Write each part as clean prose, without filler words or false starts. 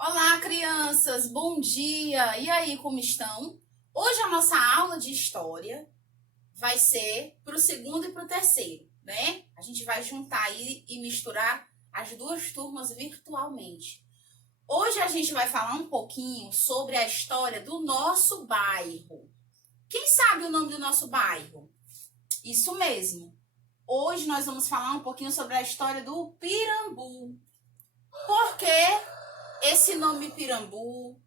Olá, crianças, bom dia! E aí, como estão? Hoje a nossa aula de história vai ser para o segundo e para o terceiro, né? A gente vai juntar aí e misturar as duas turmas virtualmente. Hoje a gente vai falar um pouquinho sobre a história do nosso bairro. Quem sabe o nome do nosso bairro? Isso mesmo. Hoje nós vamos falar um pouquinho sobre a história do Pirambu. Por que esse nome Pirambu?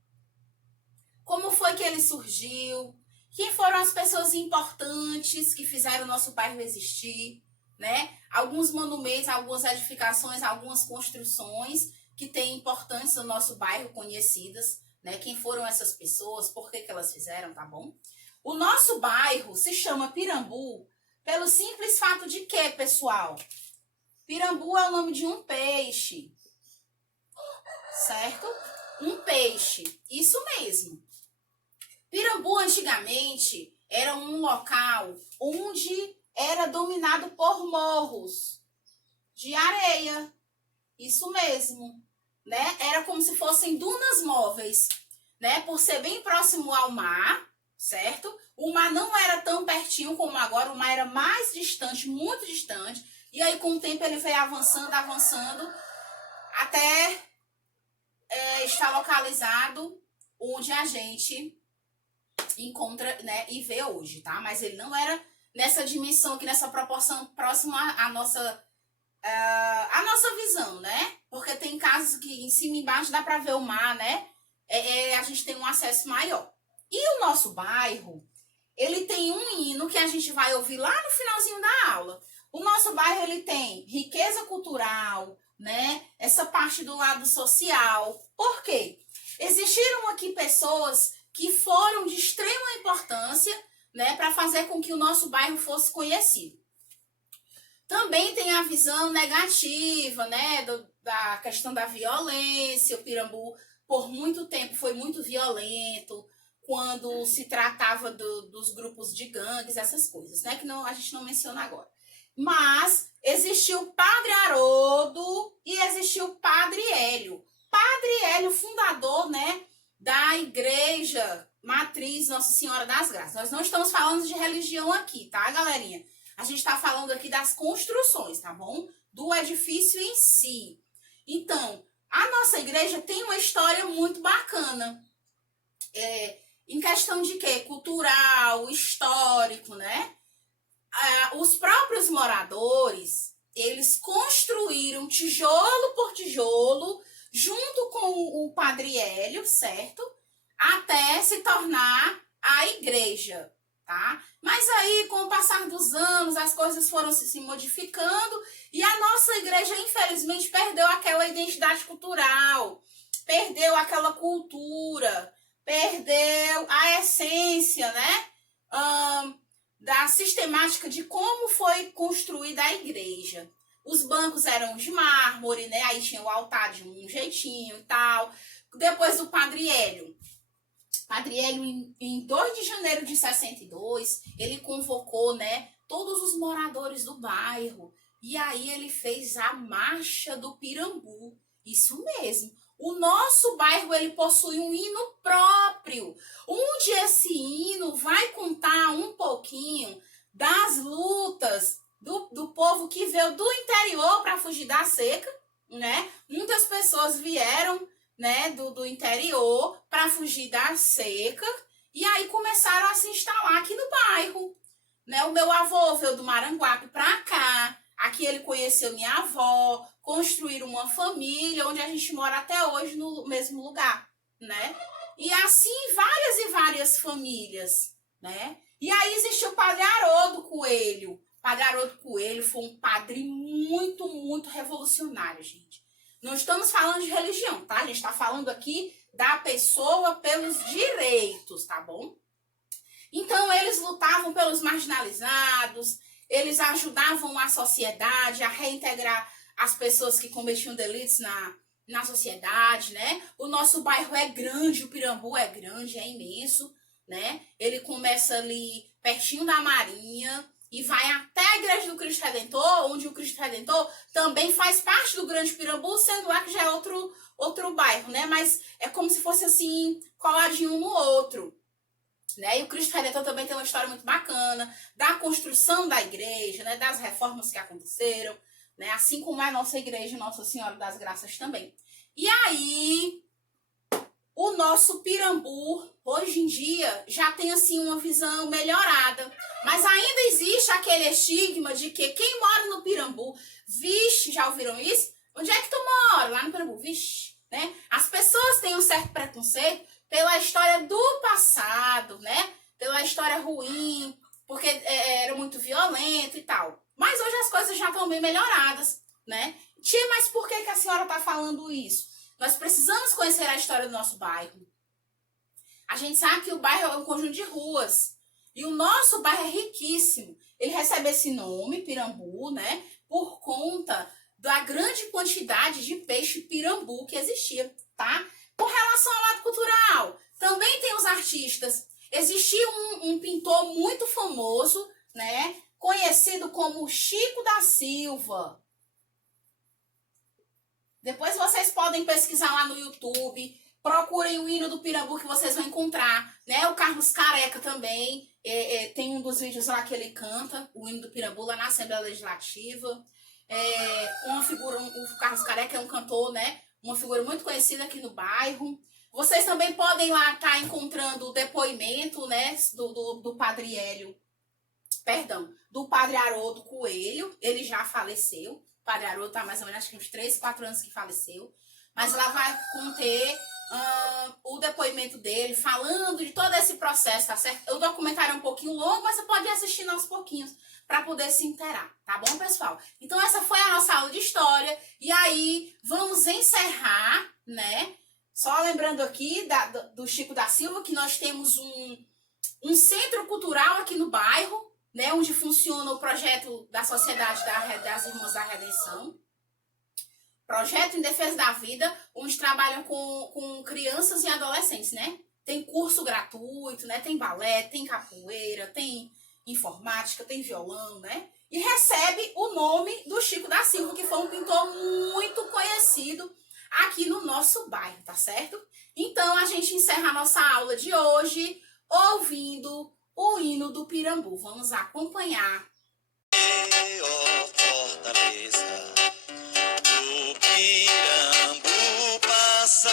Como foi que ele surgiu? Quem foram as pessoas importantes que fizeram o nosso bairro existir? Né? Alguns monumentos, algumas edificações, algumas construções que têm importância no nosso bairro, conhecidas. Né? Quem foram essas pessoas? Por que elas fizeram, tá bom? O nosso bairro se chama Pirambu pelo simples fato de quê, pessoal? Pirambu é o nome de um peixe, certo? Um peixe, isso mesmo. Pirambu antigamente era um local onde era dominado por morros de areia. Isso mesmo, né? Era como se fossem dunas móveis, né? Por ser bem próximo ao mar, certo? O mar não era tão pertinho como agora, o mar era mais distante, muito distante. E aí com o tempo ele veio avançando, avançando, até estar localizado onde a gente encontra, né, e vê hoje, tá? Mas ele não era nessa dimensão aqui, nessa proporção próxima à nossa visão, né? Porque tem casos que em cima e embaixo dá para ver o mar, né? A gente tem um acesso maior. E o nosso bairro, ele tem um hino que a gente vai ouvir lá no finalzinho da aula. O nosso bairro, ele tem riqueza cultural, né? Essa parte do lado social. Por quê? Existiram aqui pessoas que foram de extrema importância, né, para fazer com que o nosso bairro fosse conhecido. Também tem a visão negativa, né, da questão da violência. O Pirambu, por muito tempo, foi muito violento quando se tratava dos grupos de gangues, essas coisas, né, que não, a gente não menciona agora. Mas existiu o Padre Haroldo e existiu o Padre Hélio. Padre Hélio, fundador, né, da Igreja Matriz Nossa Senhora das Graças. Nós não estamos falando de religião aqui, tá, galerinha? A gente está falando aqui das construções, tá bom? Do edifício em si. Então, a nossa igreja tem uma história muito bacana. Em questão de quê? Cultural, histórico, né? Os próprios moradores, eles construíram tijolo por tijolo, junto com o Padre Hélio, certo? Até se tornar a igreja, tá? Mas aí, com o passar dos anos, as coisas foram se modificando e a nossa igreja, infelizmente, perdeu aquela identidade cultural, perdeu aquela cultura, perdeu a essência, né? Da sistemática de como foi construída a igreja. Os bancos eram de mármore, né? Aí tinha o altar de um jeitinho e tal. Depois o Padre Hélio, em 2 de janeiro de 62, ele convocou, né, todos os moradores do bairro. E aí ele fez a Marcha do Pirambu. Isso mesmo. O nosso bairro, ele possui um hino próprio, onde esse hino vai contar um pouquinho das lutas do povo que veio do interior para fugir da seca, né? Muitas pessoas vieram, né, do interior para fugir da seca e aí começaram a se instalar aqui no bairro, né? O meu avô veio do Maranguape para cá, aqui ele conheceu minha avó, construíram uma família onde a gente mora até hoje no mesmo lugar, né? E assim várias e várias famílias, né? E aí existiu o Padre Haroldo Coelho. O Padre Haroldo Coelho foi um padre muito, muito revolucionário, gente. Não estamos falando de religião, tá? A gente está falando aqui da pessoa pelos direitos, tá bom? Então, eles lutavam pelos marginalizados, eles ajudavam a sociedade a reintegrar as pessoas que cometiam delitos na sociedade, né? O nosso bairro é grande, o Pirambu é grande, é imenso, né? Ele começa ali pertinho da Marinha e vai até a Igreja do Cristo Redentor, onde o Cristo Redentor também faz parte do Grande Pirambu, sendo lá que já é outro bairro, né? Mas é como se fosse assim, coladinho um no outro. Né? E o Cristo Redentor também tem uma história muito bacana da construção da igreja, né? Das reformas que aconteceram, né? Assim como é a nossa igreja, Nossa Senhora das Graças também. E aí, o nosso Pirambu, hoje em dia, já tem assim uma visão melhorada. Mas ainda existe aquele estigma de que quem mora no Pirambu, vixe, já ouviram isso? Onde é que tu mora? Lá no Pirambu, vixe, né? As pessoas têm um certo preconceito pela história do passado, né? Pela história ruim, porque era muito violento e tal. Mas hoje as coisas já estão bem melhoradas, né? Tia, mas por que a senhora está falando isso? Nós precisamos conhecer a história do nosso bairro. A gente sabe que o bairro é um conjunto de ruas. E o nosso bairro é riquíssimo. Ele recebe esse nome, Pirambu, né? Por conta da grande quantidade de peixe pirambu que existia, tá? Com relação ao lado cultural, também tem os artistas. Existia um pintor muito famoso, né? Conhecido como Chico da Silva. Depois vocês podem pesquisar lá no YouTube. Procurem o hino do Pirambu que vocês vão encontrar, né? O Carlos Careca também. Tem um dos vídeos lá que ele canta o hino do Pirambu lá na Assembleia Legislativa. O Carlos Careca é um cantor, né? Uma figura muito conhecida aqui no bairro. Vocês também podem lá estar encontrando o depoimento, né, do Padre Hélio, perdão, do Padre Haroldo Coelho. Ele já faleceu. O Padre Haroldo está mais ou menos, acho que uns 3, 4 anos que faleceu. Mas lá vai conter o depoimento dele, falando de todo esse processo, tá certo? O documentário é um pouquinho longo, mas você pode ir assistindo aos pouquinhos para poder se inteirar, tá bom, pessoal? Então, essa foi a nossa aula de história. E aí, vamos encerrar, né? Só lembrando aqui do Chico da Silva, que nós temos um centro cultural aqui no bairro, né? Onde funciona o projeto da Sociedade das Irmãs da Redenção. Projeto em Defesa da Vida, onde trabalham com crianças e adolescentes, né? Tem curso gratuito, né? Tem balé, tem capoeira, tem informática, tem violão, né? E recebe o nome do Chico da Silva, que foi um pintor muito conhecido aqui no nosso bairro, tá certo? Então, a gente encerra a nossa aula de hoje ouvindo o hino do Pirambu. Vamos acompanhar. Fortaleza, o Pirambu passa.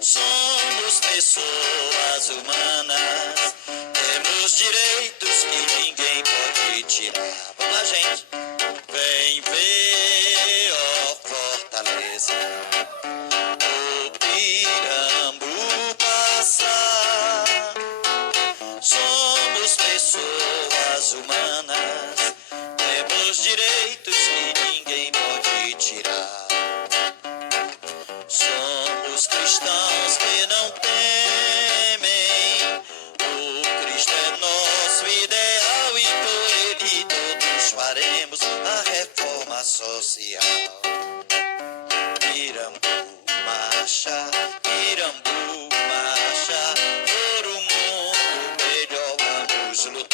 Somos pessoas humanas, temos direitos que ninguém pode tirar. Vamos lá, gente. Vem ver, ó Fortaleza, o Pirambu passa. Somos pessoas humanas, temos direitos que ninguém pode tirar. Somos cristãos que não temem, o Cristo é nosso ideal e por ele todos faremos a reforma social. Pirambu marcha, Pirambu marcha, por um mundo melhor vamos lutar.